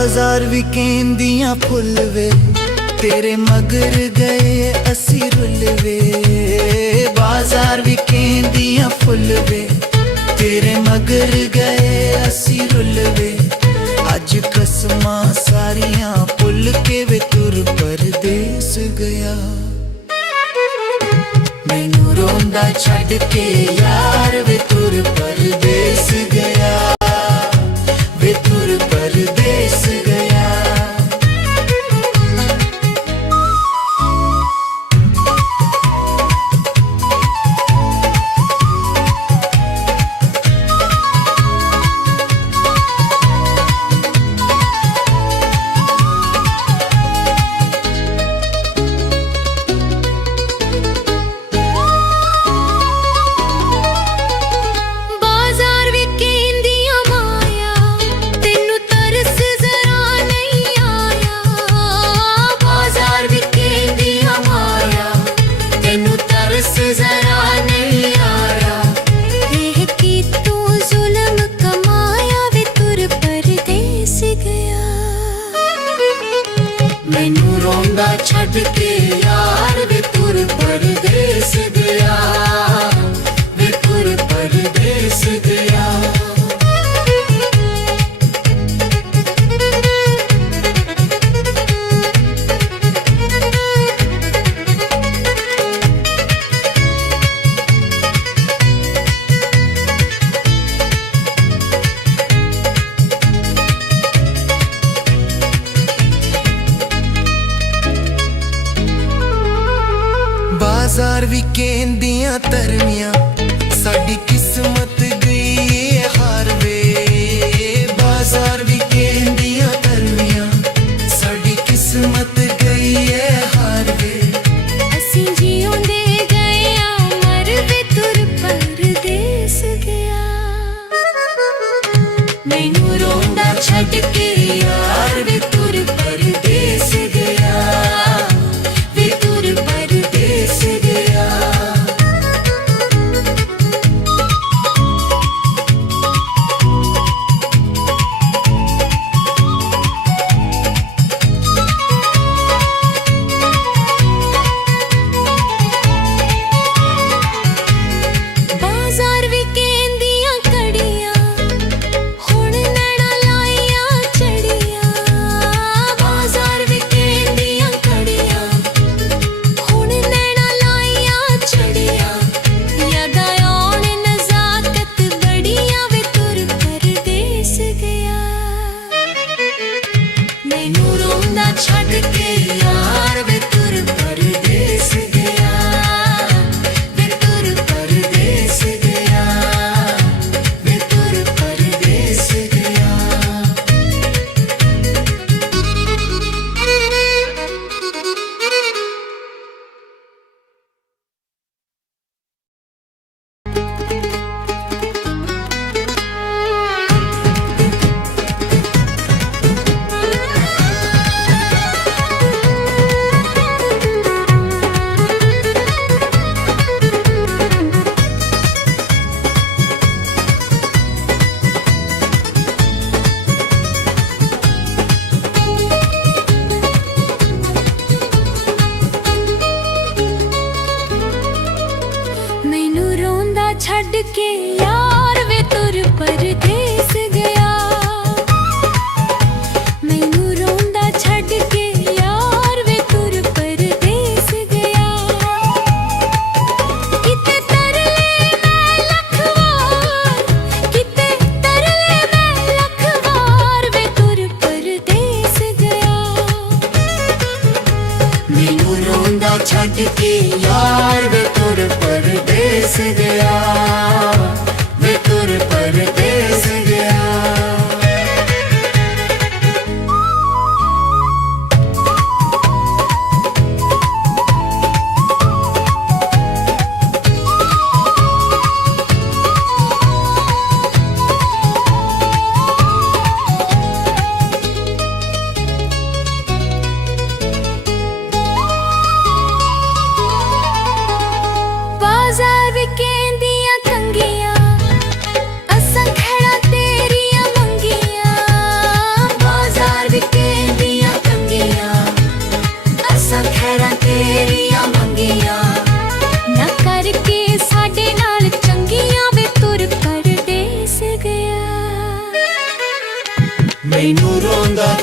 बाजार भी कहंदियां फुल वे, तेरे मगर गए असी रुल वे। बाजार भी कहंदियां फुल वे, तेरे मगर गए असी रुल वे। अज कसमां सारियां भुल के वे तुर परदेस गया। मैनू रोंदा छड़ के यार वे तुर परदेस गया, वे तुर परदेस गया। मैनू रोंदा छड़ के यार वे तुर परदेस गया, वे तुर परदेस गया। बाजार भी कहंदियां तरमियां, साडी किस्मत गई हार वे। बाजार भी कहंदियां तरमियां, साडी किस्मत गई हार वे। असी जिउंदे गए मर वे तुर परदेस गया। मैनू रोंदा छड़ के यार वे तुर परदेस गया, वे तुर परदेस गया। बाजार भी कहंदियां कड़ियां, हुण नैना लाइयां चढ़ियां। बाजार भी कहंदियां कड़ियां, हुण नैना लाइयां चढ़ियां। यादां आउण नज़ाकत बड़ियां वे तुर परदेस गया। मैनू रोंदा छड़ के यार वे तुर परदेस गया, वे तुर परदेस गया, वे तुर परदेस गया। मैनू रोंदा छड़ के यार वे तुर परदेस गया। मैनू रोंदा छड़ के यार वे तुर परदेस गया। किते तरले मैं लख वार, किते तरले मैं लख वार वे तुर परदेस गया। मैनू रोंदा छड़ के यार वे तुर परदेस गया, वे तुर परदेस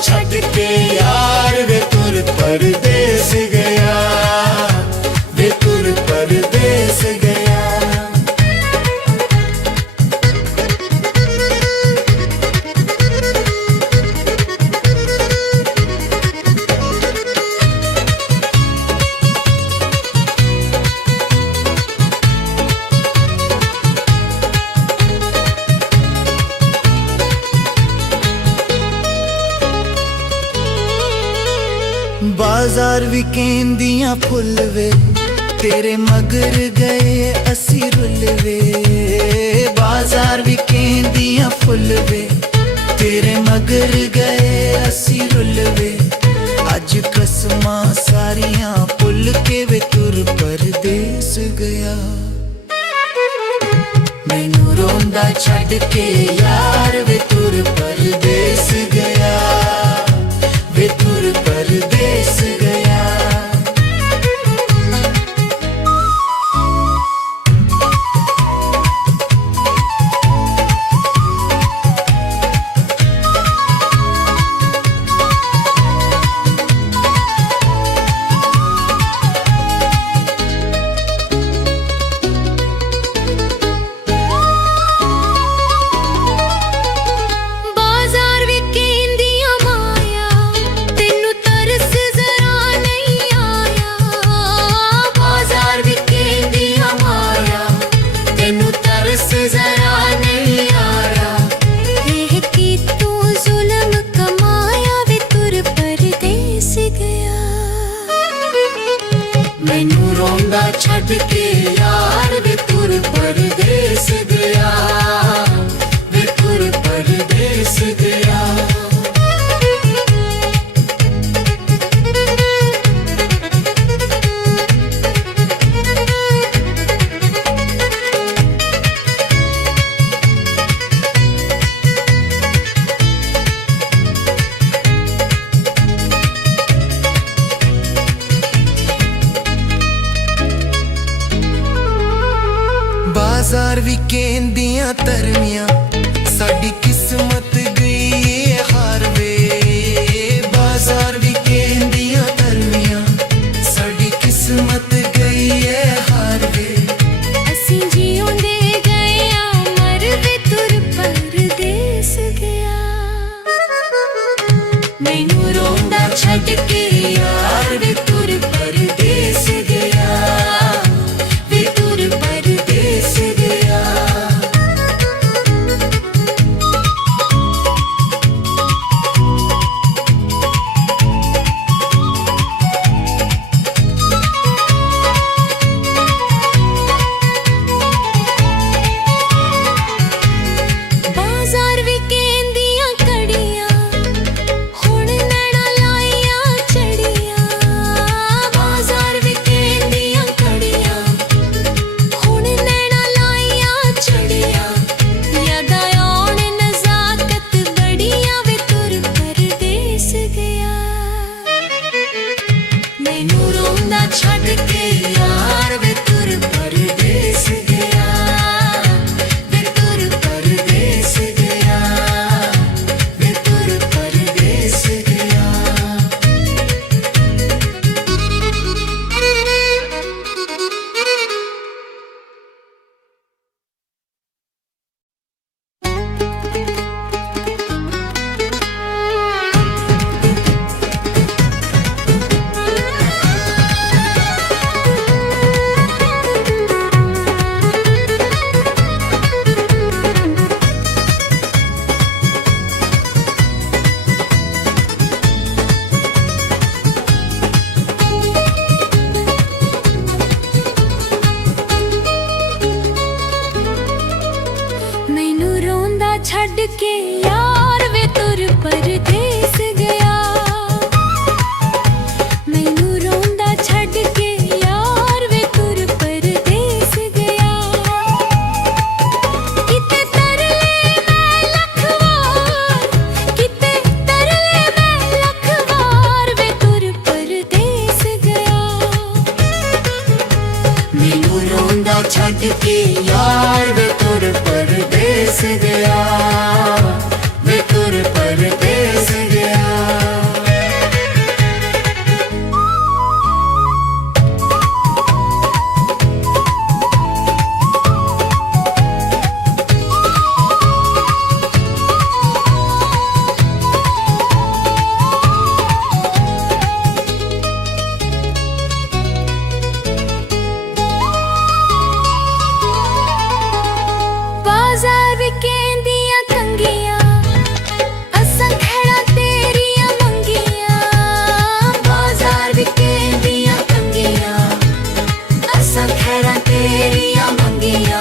छड़ के यार वे तुर परदेस गया, वे तुर परदेस गया। बाजार भी कहंदियां फुल वे, तेरे मगर गए असी रुल वे। बाजार भी कहंदियां फुल वे, तेरे मगर गए असी रुल वे। अज कसमां सारियां भुल के वे तुर परदेस गया। मैनू रोंदा छड़ के यार वे तुर परदेस गया, वे तुर परदेस गया। बाजार भी कहंदियां माया, तेनू तरस जरा नहीं आया। बाजार भी कहंदियां माया, तेनू तरस जरा नहीं आया। एह की तू जुल्म कमाया, वे तुर परदेस गया। मैनू रोंदा छड़ के यार वे तुर परदेस गया, वे तुर परदेस गया। बाजार भी कहंदियां तरमियां, साडी किस्मत गई ये हार वे। बाजार भी कहंदियां तरमियां, साडी किस्मत गई ये हार वे। असीं जिउंदे गए मर वे तुर परदेस गया। मैनू रोंदा छड़ के यार वे तुर परदेस गया, वे तुर परदेस गया। बाजार भी कहंदियां कड़ियां, हुण नैना लाइयां चढ़ियां। बाजार भी कहंदियां कड़ियां, हुण नैना लाइयां चढ़ियां। यादां आउण नज़ाकत बड़ियां, वे तुर परदेस गया। मैनू रोंदा छड़ के यार वे तुर परदेस गया, वे तुर परदेस गया, वे तुर परदेस गया। मैनू रोंदा छड़ के यार वे तुर परदेस गया। मैनू रोंदा छड़ के यार वे तुर परदेस गया। किते तरले मैं लख वार, किते तरले मैं लख वार, वे तुर परदेस गया। मैनू रोंदा छड़ के यार वे तुर परदेस गया, वे तुर परदेस गया। ਤੇਰੀਆਂ ਮੰਗੀਆਂ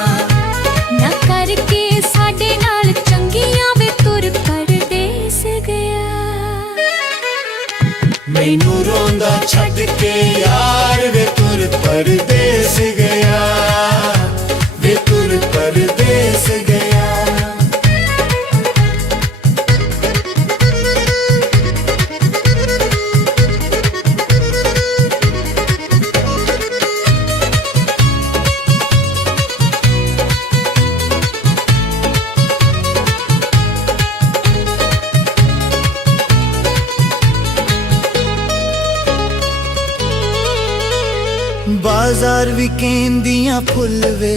ਨਾ ਕਰਕੇ ਸਾਡੇ ਨਾਲ ਚੰਗੀਆਂ ਵੇ ਤੁਰ ਪਰਦੇਸ ਗਿਆ ਮੈਨੂੰ ਰੋਂਦਾ ਛੱਡ ਕੇ ਯਾਰ ਵੇ ਤੁਰ ਪਰਦੇਸ ਗਿਆ ਵੇ ਤੁਰ ਪਰਦੇਸ ਗਿਆ बाजार भी कहंदियां फुल वे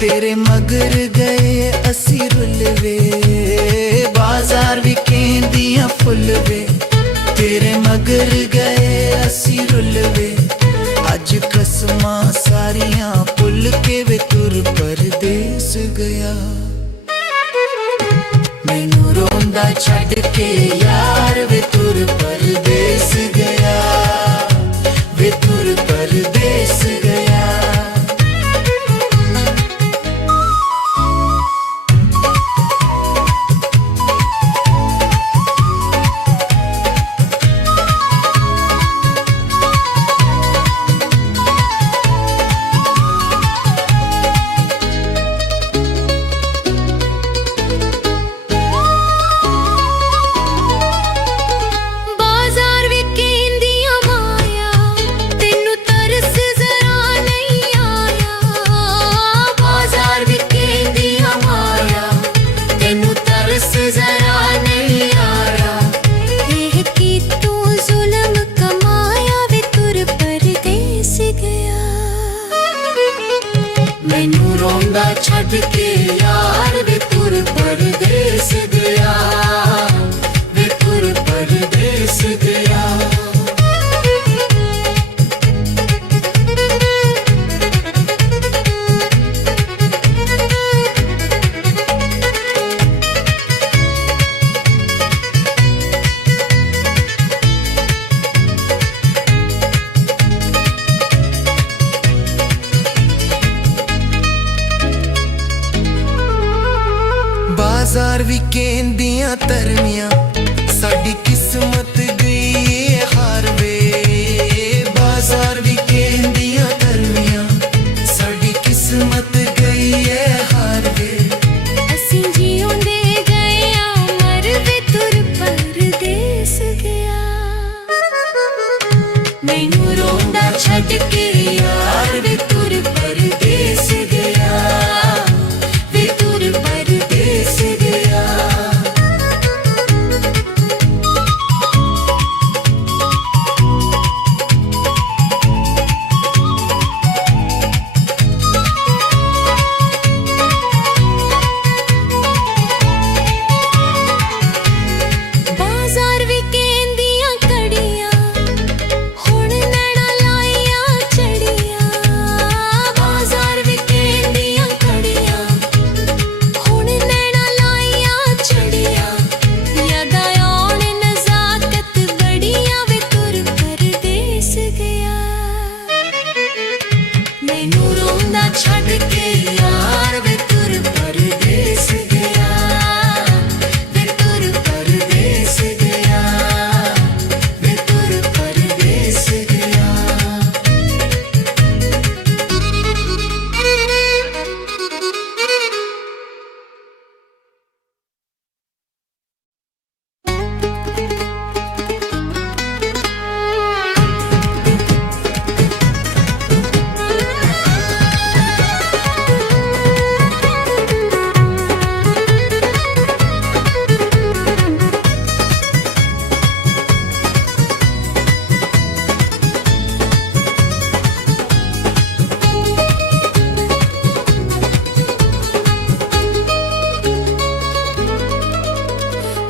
तेरे मगर गए असी रुल वे बाजार भी कहंदियां फुल वे तेरे मगर गए असी रुल वे अज कसमां सारियां भुल के वे तुर परदेस गया मैनू रोंदा छड्ड के यार वे तुर परदेस गया वे तुर परदेस गया ਬਾਜ਼ਾਰ ਵੀ ਕਹਿੰਦੀਆਂ ਮਾਇਆ ਤੈਨੂੰ ਤਰਸ ਜ਼ਰਾ ਨਹੀਂ ਆਇਆ ਬਾਜ਼ਾਰ ਵੀ ਕਹਿੰਦੀਆਂ ਮਾਇਆ ਤੈਨੂੰ ਤਰਸ ਜ਼ਰਾ ਨਹੀਂ ਆਇਆ ਇਹ ਕੀ ਤੂੰ ਜ਼ੁਲਮ ਕਮਾਇਆ ਵੇ ਤੁਰ ਪਰਦੇਸ ਗਿਆ मैनू रोंदा छड्ड के यार वे तुर परदेस गया वे तुर परदेस गया बाजार भी कहंदियां तरमियां साडी किस्मत गई है हार वे बाजार भी कहंदियां तरमियां साडी किस्मत गई है हार वे ਅਸੀਂ ਜਿਉਂਦੇ ਗਏ ਆ ਮਰ ਵੇ ਤੁਰ ਪਰਦੇਸ ਗਿਆ मैनू रोंदा छड्ड के यार वे तुर परदेस गया वे तुर परदेस गया ਬਾਜ਼ਾਰ ਵੀ ਕਹਿੰਦੀਆਂ ਕੜੀਆਂ ਹੁਣ ਨੈਣਾ ਲਾਈਆਂ ਚੜੀਆਂ ਬਾਜ਼ਾਰ ਵੀ ਕਹਿੰਦੀਆਂ ਕੜੀਆਂ ਹੁਣ ਨੈਣਾ ਲਾਈਆਂ ਚੜੀਆਂ ਯਾਦਾਂ ਆਉਣ ਨਜ਼ਾਕਤ ਬੜੀਆਂ ਵੇ ਤੁਰ ਪਰਦੇਸ ਗਿਆ मैनू रोंदा छड्ड के यार वे तुर परदेस गया वे तुर परदेस गया वे तुर परदेस गया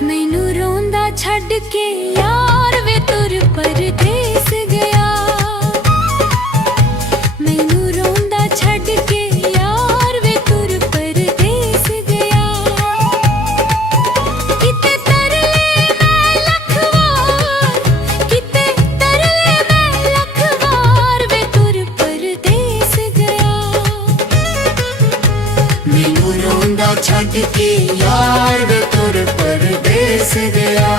ਮੈਨੂੰ ਰੋਂਦਾ ਛੱਡ ਕੇ ਯਾਰ ਵੇ ਤੁਰ ਪਰਦੇਸ ਗਿਆ ਮੈਨੂੰ ਰੋਂਦਾ ਛੱਡ ਕੇ ਯਾਰ ਵੇ ਤੁਰ ਪਰਦੇਸ ਗਿਆ ਕਿਤੇ ਤਰਲੇ ਮੈਂ ਲੱਖ ਵਾਰ ਕਿਤੇ ਤਰਲੇ ਮੈਂ ਲੱਖ ਵਾਰ ਵੇ ਤੁਰ ਪਰਦੇਸ ਗਿਆ रोंदा छड़ के यार वे तुर परदेस गया,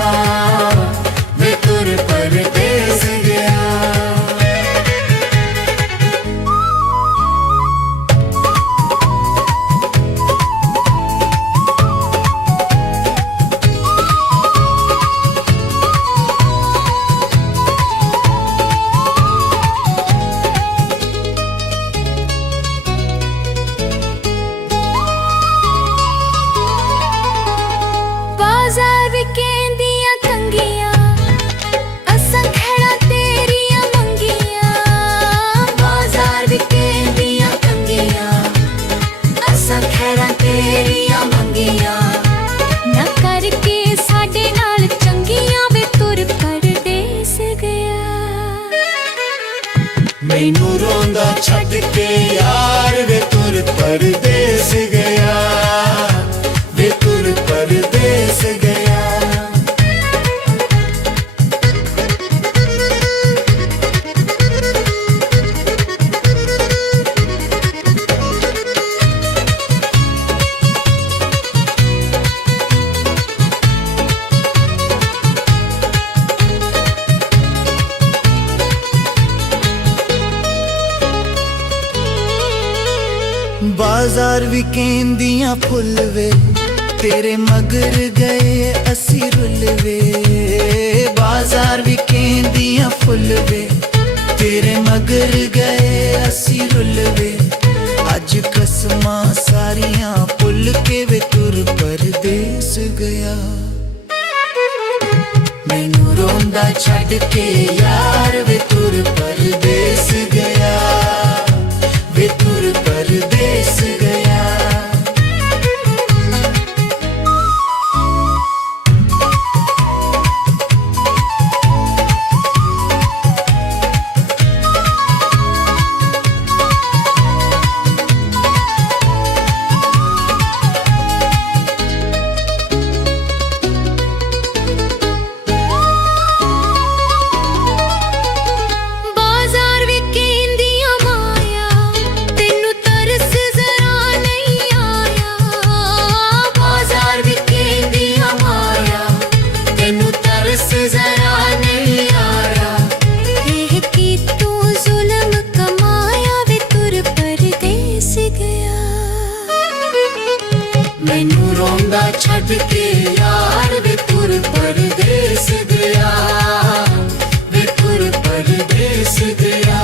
वे तुर परदेस गया। बाजार विकेंदियां तंगियां असां खड़ा तेरियां मंगियां। बाजार विकेंदियां तंगियां असां खड़ा तेरियां मंगियां। ना करके साडे नाल चंगियां वे तुर परदेस गया। मैनू रोंदा छड़ के यार वे तुर परदेस गया, वे तुर परदेस गया। बाजार विकेंदियां फुल वे तेरे मगर गए असी रुल वे। बाजार विकेंदियां फुल वे तेरे मगर गए असी रुल वे। अज कसमां सारियां भुल के वे तुर परदेस गया। मैनू रोंदा छड़ के यार वे तुर परदेस गया, वे तुर परदेस गया। बाजार विकेंदियां माया तेनू तरस जरा नहीं आया। बाजार विकेंदियां माया तेनू तरस जरा नहीं आया। एह की तू जुल्म कमाया वे तुर परदेस गया। मैनू रोंदा छड़ के यार वे तुर परदेस गया, वे तुर परदेस गया।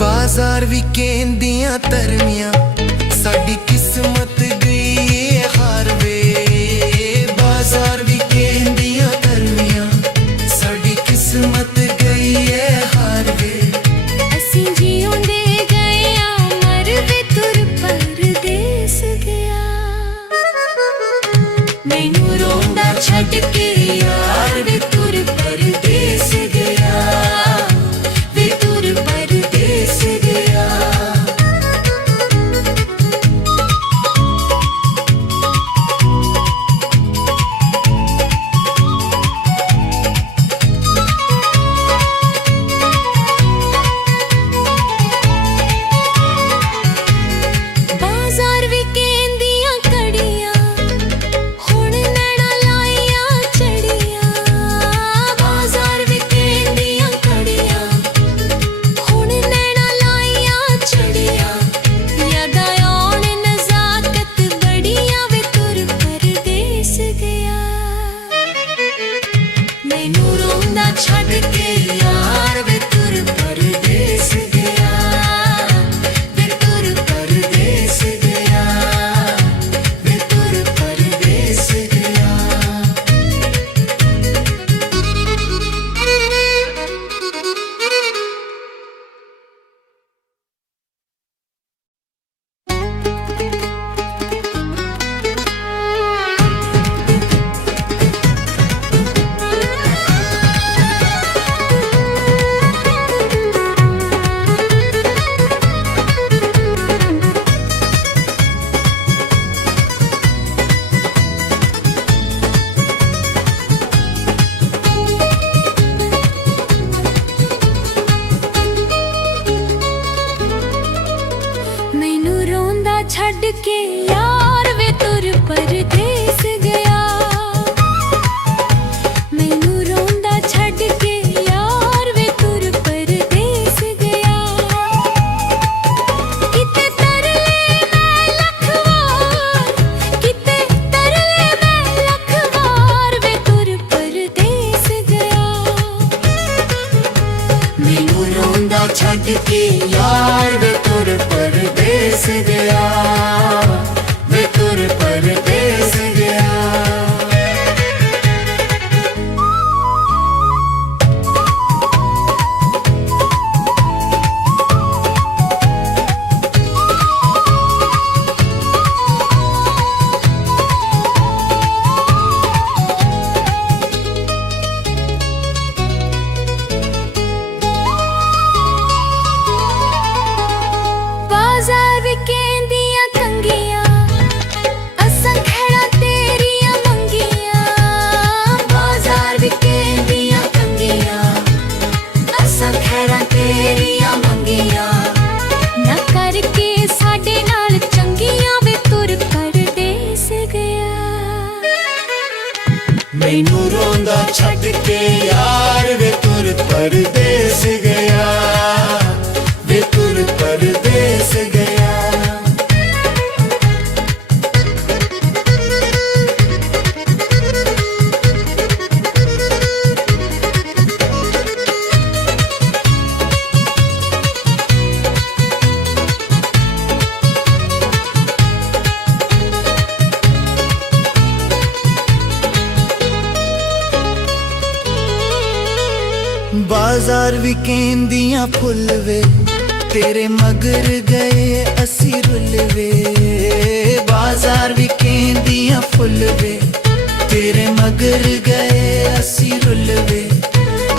बाजार विकेंदियां तरमियां साडी किस्मत गई है हार वे। बाजार विकेंदियां तरमियां साडी किस्मत गई है हार वे। असीं जिउंदे गए आ मर वे तुर परदेस गया। मैनू रोंदा छड़ के यार वे तुर परदेस गया, वे तुर परदेस गया। बाजार विकेंदियां कड़ियां हुण नैना लाइयां चढ़ियां। बाजार विकेंदियां कड़ियां हुण नैना लाइयां चढ़ियां। यादां आउण नज़ाकत बड़ियां वे तुर परदेस गया। मैनू रोंदा छड़ के यार वे तुर परदेस गया, वे तुर परदेस गया, वे तुर परदेस गया। छड़ के यार वे तुर परदेस गया, वे तुर परदेस गया। बाजार विकेंदियां कंगियां असां खैड़ा तेरियां मंगियां। बाजार विकेंदियां कंगियां असां खैड़ा तेरियां मंगियां। ना करके साडे नाल चंगियां वे तुर परदेस गया। मैनू रोंदा छड़ के यार वे तुर परदेस गया, वे तुर परदेस गया। बाजार विकेंदियां फुल वे तेरे मगर गए असी रुल वे। बाजार विकेंदियां फुल वे तेरे मगर गए असी रुल वे।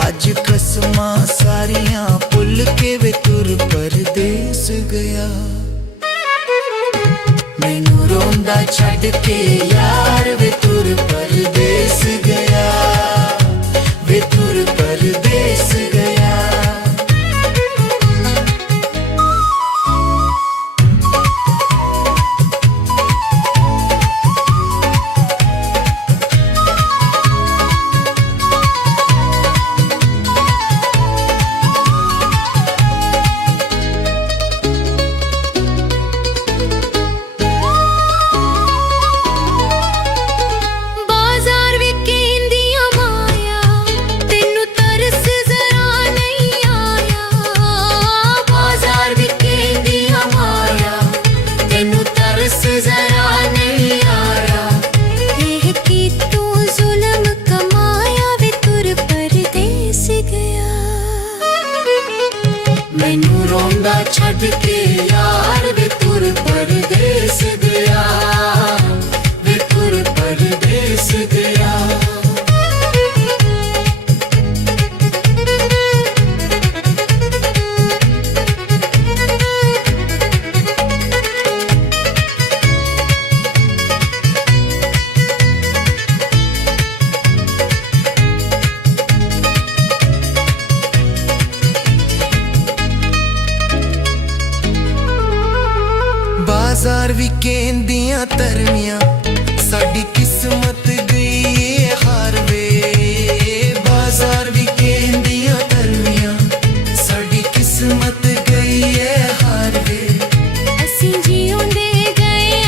अज कसमां सारियां भुल के वे तुर परदेस गया। मैनू रोंदा छड़ के यार वे तुर परदेस गया, वे तुर परदेस गया। बाजार विकेंदियां माया तेनू तरस जरा नहीं आया। बाजार विकेंदियां माया तेनू तरस जरा नहीं आया। एह की तू जुल्म कमाया वे तुर परदेस गया। मैनू रोंदा छड़ के यार वे तुर परदेस गया, वे तुर परदेस गया। बाजार विकेंदियां तरमियां साडी किस्मत गई ए हार वे। बाजार विकेंदियां तरमियां साडी किस्मत गई ए हार वे। असीं जिउंदे गए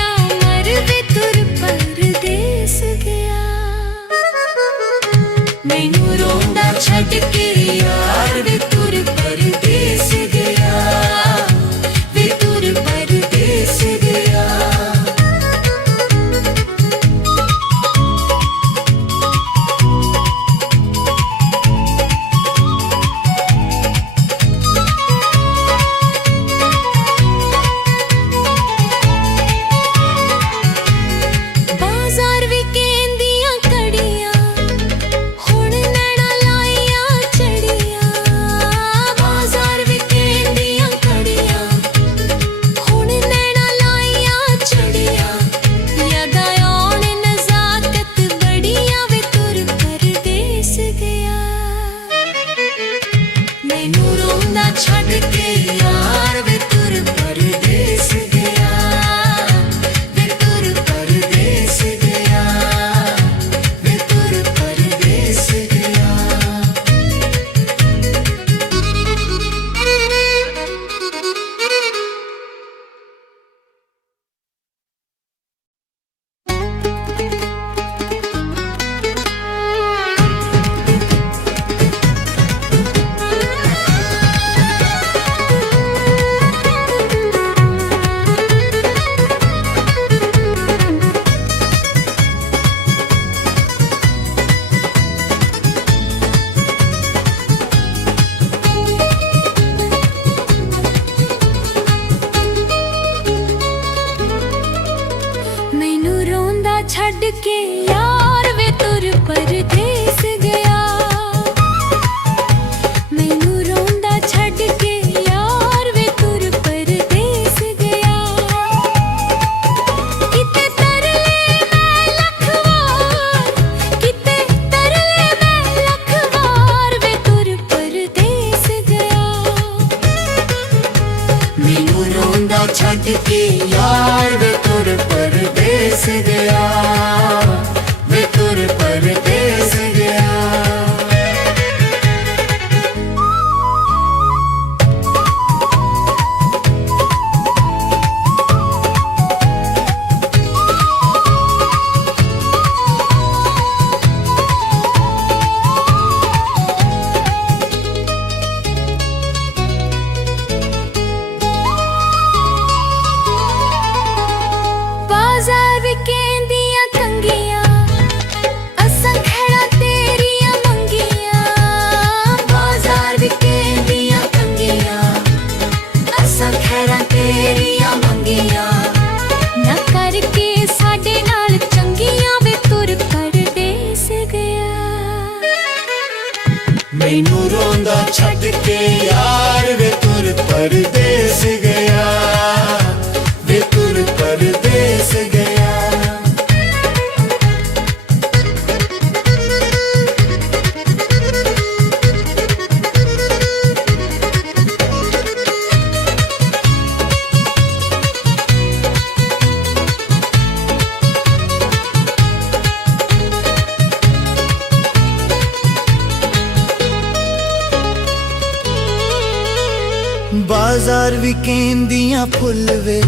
मर वे तुर परदेस गया। मैनू रोंदा छड़ के यार वे तुर परदेस गया, वे तुर परदेस गया। बाजार विकेंदियां कड़ियां हुण नैना लाइयां चढ़ियां। छड़ के यार वे तुर परदेस गया, वे तुर परदेस गया। बाजार विकेंदियां तंगियां असां खड़ा तेरियां मंगियां। बाजार विकेंदियां तंगियां असां खड़ा तेरियां मंगियां। ना करके साडे नाल चंगियां वे तुर परदेस गया। मैनू रोंदा छड़ के यार वे तुर परदेस गया, वे तुर परदेस गया। बाजार विकेंदियां फुल वे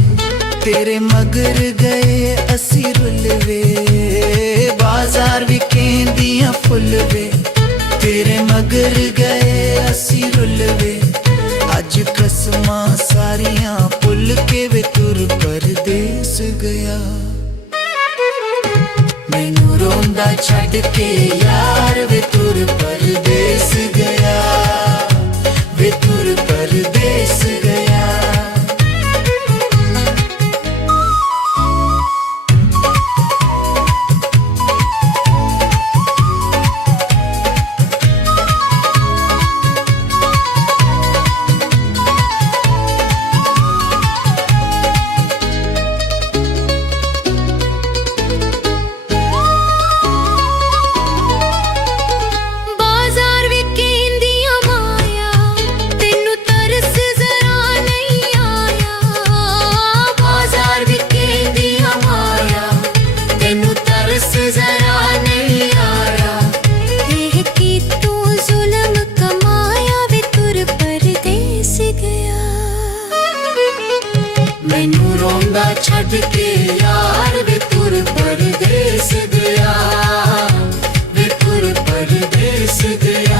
तेरे मगर गए असी रुल वे। बाजार विकेंदियां फुल वे तेरे मगर गए असी रुल वे। अज कसमां सारियां भुल के वे तुर परदेस गया। मैनू रोंदा छड़ के यार वे तुर परदेस गया, वे तुर परदेस गया। बाजार विकेंदियां माया तेनू तरस जरा नहीं आया। बाजार विकेंदियां माया तेनू तरस जरा नहीं आया। एह की तू जुल्म कमाया वे तुर परदेस गया। मैनू रोंदा छड़ के यार वे तुर परदेस गया, वे तुर परदेस गया।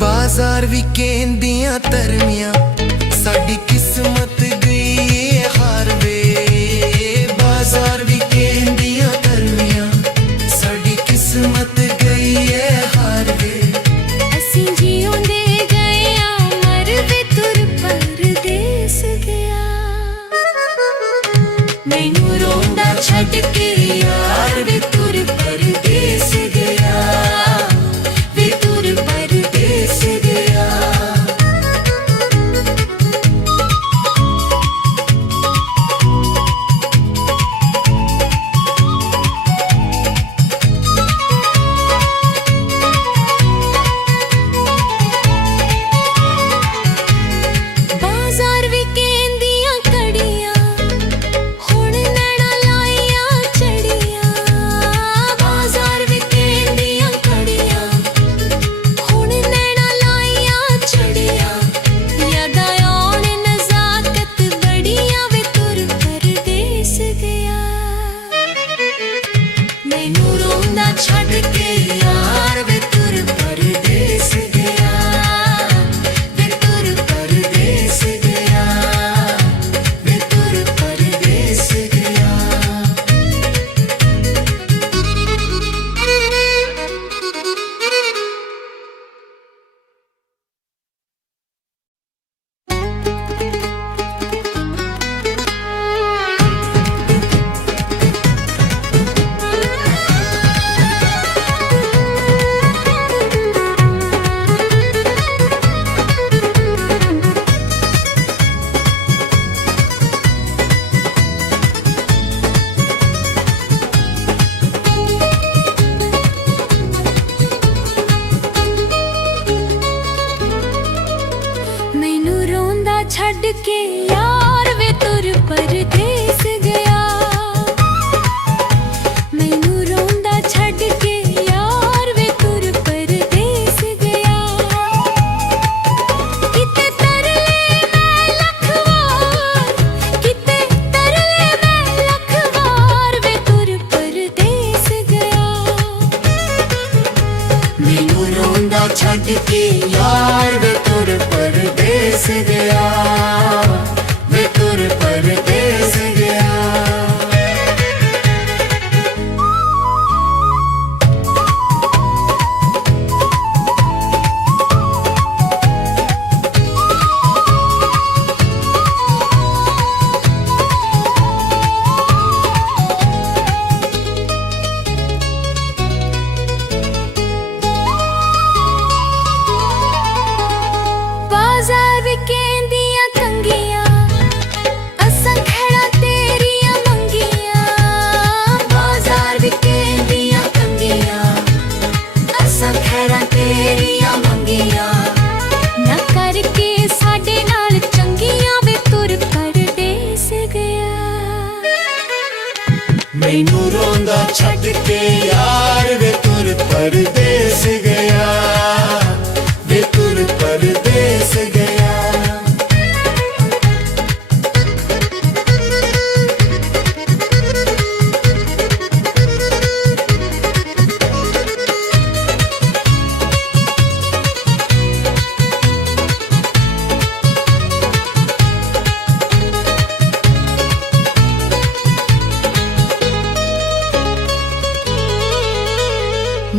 बाजार विकेंदियां तरमियां साडी किस्मत गई ए हार वे। बाजार विकेंदियां तरमियां साडी किस्मत गई ए हार वे। असीं जिउंदे गए मर वे तुर परदेस गया। मैनू रोंदा छड़ के यार वे तुर परदेस गया, वे तुर परदेस गया। बाजार विकेंदियां कड़ियां हुण नैना लाइयां चढ़ियां। ਛੱਡ ਕੇ ਯਾਰ ਵੇ ਤੁਰ ਪਰਦੇਸ ਗਿਆ, ਵੇ ਤੁਰ ਪਰਦੇਸ ਗਿਆ। ਬਾਜ਼ਾਰ ਵਿਕੇਂਦੀਆਂ ਕੰਗੀਆਂ, ਅਸਾਂ ਖੜਾ ਤੇਰੀਆਂ ਮੰਗੀਆਂ। ਬਾਜ਼ਾਰ ਵਿਕੇਂਦੀਆਂ ਕੰਗੀਆਂ, ਅਸਾਂ ਖੜਾ ਤੇਰੀਆਂ ਮੰਗੀਆਂ। ਨਾ ਕਰਕੇ ਸਾਡੇ ਨਾਲ ਚੰਗੀਆਂ, ਵੇ ਤੁਰ ਪਰਦੇਸ ਗਿਆ। ਮੈਨੂੰ ਰੋਂਦਾ ਛੱਡ ਕੇ ਯਾਰ ਵੇ ਤੁਰ ਪਰਦੇਸ ਗਿਆ, ਵੇ ਤੁਰ ਪਰਦੇਸ ਗਿਆ।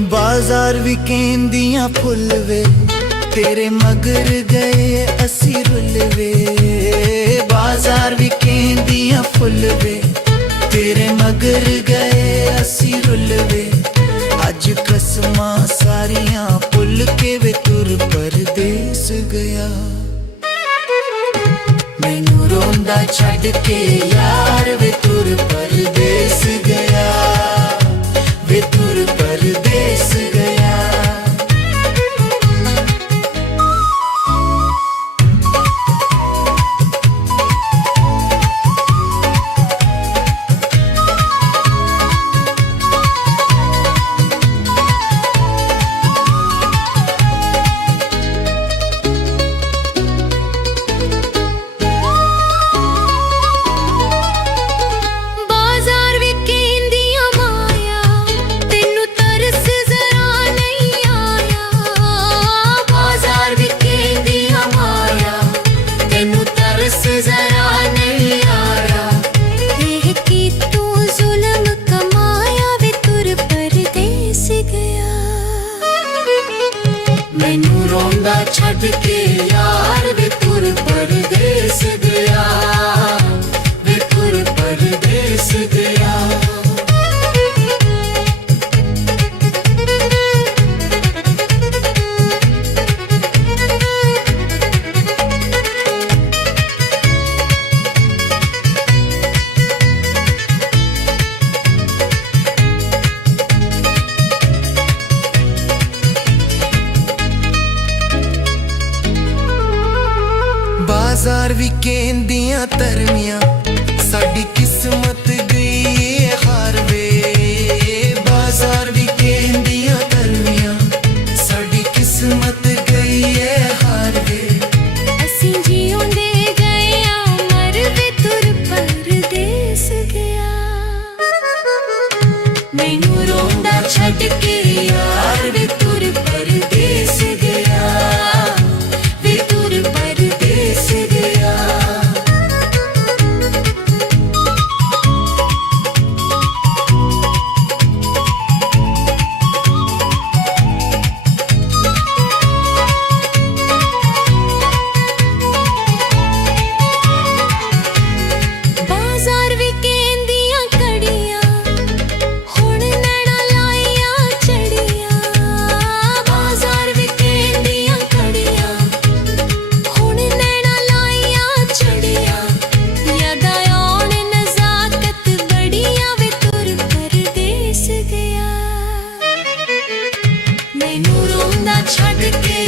ਬਾਜ਼ਾਰ ਵਿਕੇਂਦੀਆਂ ਫੁੱਲ ਵੇ ਤੇਰੇ ਮਗਰ ਗਏ ਅਸੀਂ ਰੁੱਲ ਵੇ। ਬਾਜ਼ਾਰ ਵਿਕੇਂਦੀਆਂ ਫੁੱਲ ਵੇ ਤੇਰੇ ਮਗਰ ਗਏ ਅਸੀਂ ਰੁੱਲ ਵੇ। ਅੱਜ ਕਸਮਾਂ ਸਾਰੀਆਂ ਭੁੱਲ ਕੇ ਵੇ ਤੁਰ ਪਰਦੇਸ ਗਿਆ। ਮੈਨੂੰ ਰੋਂਦਾ ਛੱਡ ਕੇ ਯਾਰ ਵੇ ਤੁਰ ਪਰਦੇਸ ਗਿਆ, ਵੇ ਤੁਰ ਪਰਦੇਸ ਗਿਆ। ਬਾਜ਼ਾਰ ਵਿਕੇਂਦੀਆਂ ਮਾਇਆ, ਤੈਨੂੰ ਤਰਸ ਜ਼ਰਾ ਨਹੀਂ ਆਇਆ। ਬਾਜ਼ਾਰ ਵਿਕੇਂਦੀਆਂ ਮਾਇਆ, ਤੈਨੂੰ ਤਰਸ ਜ਼ਰਾ ਨਹੀਂ ਆਇਆ। ਦੇਖ ਕੀ ਤੂੰ ਜ਼ੁਲਮ ਕਮਾਇਆ, ਵੇ ਤੁਰ ਪਰਦੇਸ ਗਿਆ। ਮੈਨੂੰ ਰੋਂਦਾ ਛੱਡ ਕੇ ਯਾਰ ਵੇ ਤੁਰ ਪਰਦੇਸ ਗਿਆ, ਵੇ ਤੁਰ ਪਰਦੇਸ ਗਿਆ। ਬਾਜ਼ਾਰ ਵਿਕੇਂਦੀਆਂ ਧਰਮੀਆਂ ਸਾਡੀ ਕਿਸਮਤ ਗਈ ਏ ਹਾਰ ਵੇ। ਬਾਜ਼ਾਰ ਵਿਕੇਂਦੀਆਂ ਧਰਮੀਆਂ ਸਾਡੀ ਕਿਸਮਤ ਗਈ ਏ ਹਾਰ ਵੇ। ਅਸੀਂ ਜਿਉਂਦੇ ਗਏ ਆ ਮਰ ਵੇ ਤੁਰ ਪਰਦੇਸ ਗਿਆ। ਮੈਨੂੰ ਰੋਂਦਾ ਛੱਡ ਕੇ ਯਾਰ ਵੇ ਤੁਰ ਪਰਦੇਸ ਗਿਆ, ਵੇ ਤੁਰ ਪਰਦੇਸ ਗਿਆ। ਬਾਜ਼ਾਰ ਵਿਕੇਂਦੀਆਂ ਕੜੀਆਂ, ਹੁਣ ਨੈਣਾ ਲਾਈਆਂ ਚੜੀਆਂ। ਬਾਜ਼ਾਰ ਵਿਕੇਂਦੀਆਂ ਕੜੀਆਂ, ਹੁਣ ਨੈਣਾ ਲਾਈਆਂ ਚੜੀਆਂ। ਯਾਦਾਂ ਆਉਣ ਨਜ਼ਾਕਤ ਬੜੀਆਂ, ਵੇ ਤੁਰ ਪਰਦੇਸ ਗਿਆ। ਮੈਨੂੰ ਰੋਂਦਾ ਛੱਡ ਕੇ